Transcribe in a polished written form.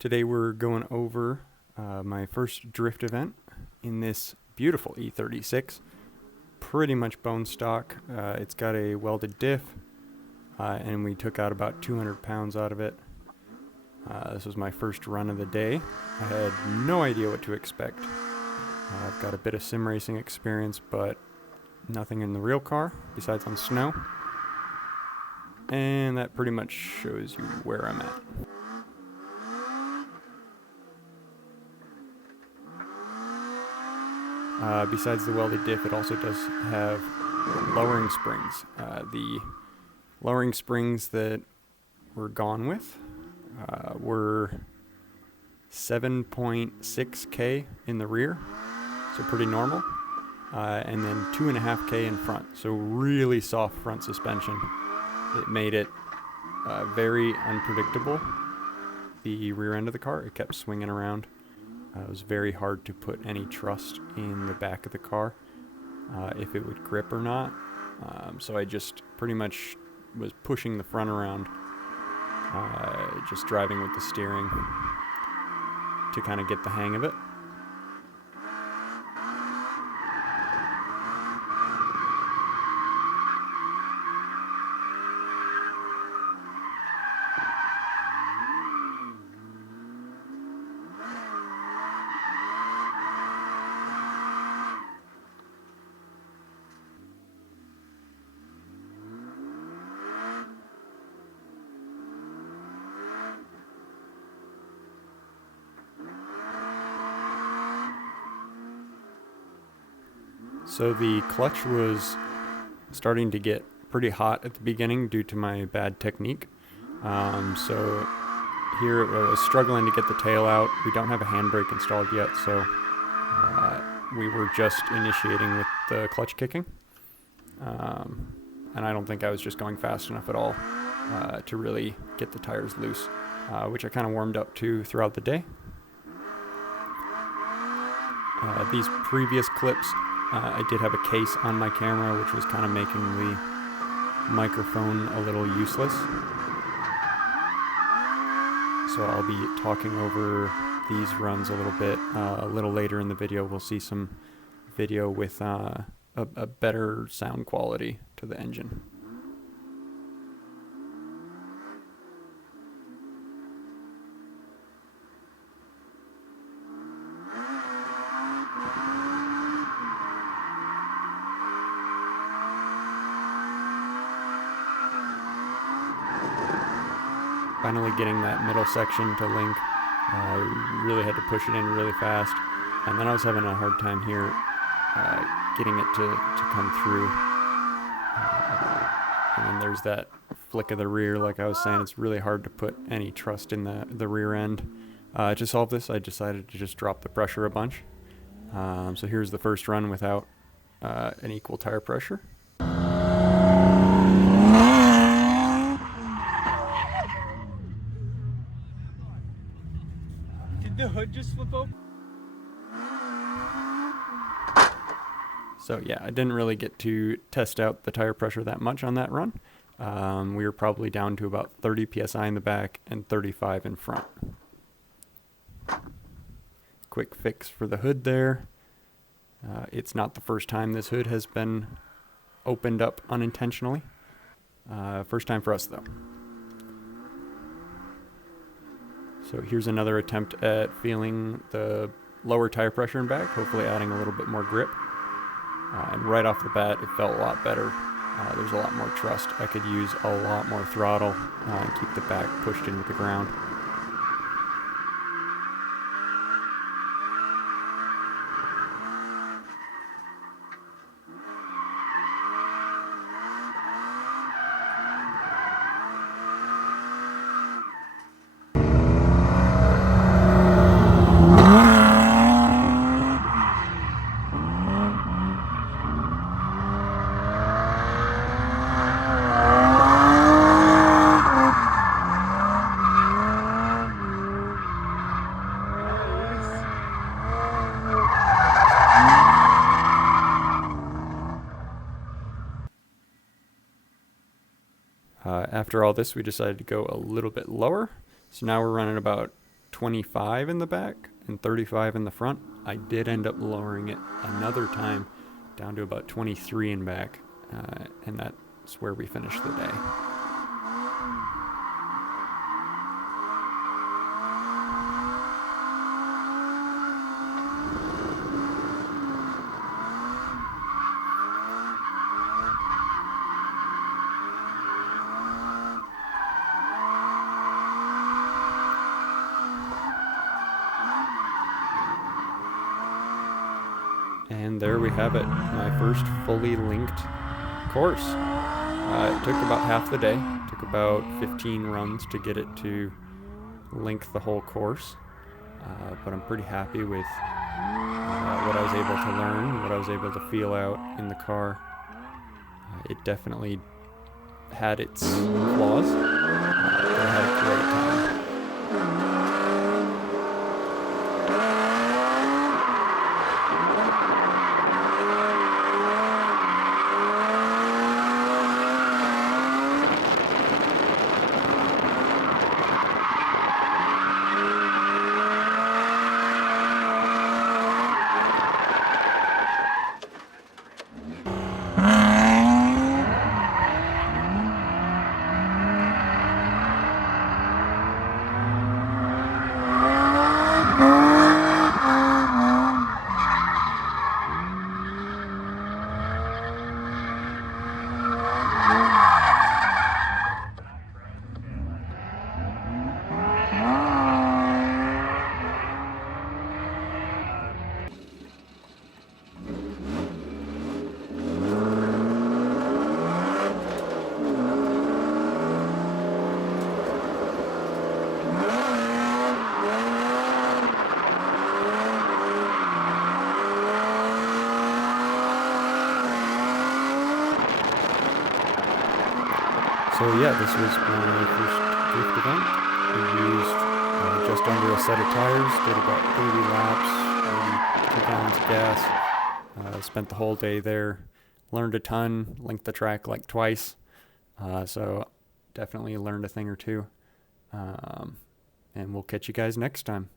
Today we're going over my first drift event in this beautiful E36. Pretty much bone stock. It's got a welded diff, and we took out about 200 pounds out of it. This was my first run of the day. I had no idea what to expect. I've got a bit of sim racing experience, but nothing in the real car besides on snow. And that pretty much shows you where I'm at. Besides the welded diff, it also does have lowering springs. The lowering springs that we're gone with were 7.6K in the rear, so pretty normal, and then 2.5K in front, so really soft front suspension. It made it very unpredictable, the rear end of the car. It kept swinging around. It was very hard to put any trust in the back of the car, if it would grip or not. So I just pretty much was pushing the front around, just driving with the steering to kind of get the hang of it. So the clutch was starting to get pretty hot at the beginning due to my bad technique. So here I was struggling to get the tail out. We don't have a handbrake installed yet, so we were just initiating with the clutch kicking. And I don't think I was just going fast enough at all to really get the tires loose, which I kind of warmed up to throughout the day. These previous clips, I did have a case on my camera, which was kind of making the microphone a little useless. So I'll be talking over these runs a little bit. A little later in the video, we'll see some video with a better sound quality to the engine. Finally getting that middle section to link. Really had to push it in really fast, and then I was having a hard time here getting it to come through. And then there's that flick of the rear. Like I was saying, it's really hard to put any trust in the rear end. To solve this, I decided to just drop the pressure a bunch. So here's the first run without an equal tire pressure. The hood just flip open? So yeah, I didn't really get to test out the tire pressure that much on that run. We were probably down to about 30 psi in the back and 35 in front. Quick fix for the hood there. It's not the first time this hood has been opened up unintentionally. First time for us though. So here's another attempt at feeling the lower tire pressure in back, hopefully adding a little bit more grip. And right off the bat, it felt a lot better. There's a lot more trust. I could use a lot more throttle and keep the back pushed into the ground. After all this, we decided to go a little bit lower. So now we're running about 25 in the back and 35 in the front. I did end up lowering it another time down to about 23 in back, and that's where we finished the day. And there we have it, my first fully linked course. It took about half the day. It took about 15 runs to get it to link the whole course. But I'm pretty happy with what I was able to learn, what I was able to feel out in the car. It definitely had its flaws, but I had a great time. So yeah, this was my first drift event. We used just under a set of tires, did about 30 laps, maybe 2 gallons of gas. Spent the whole day there, learned a ton, linked the track like twice. So definitely learned a thing or two. And we'll catch you guys next time.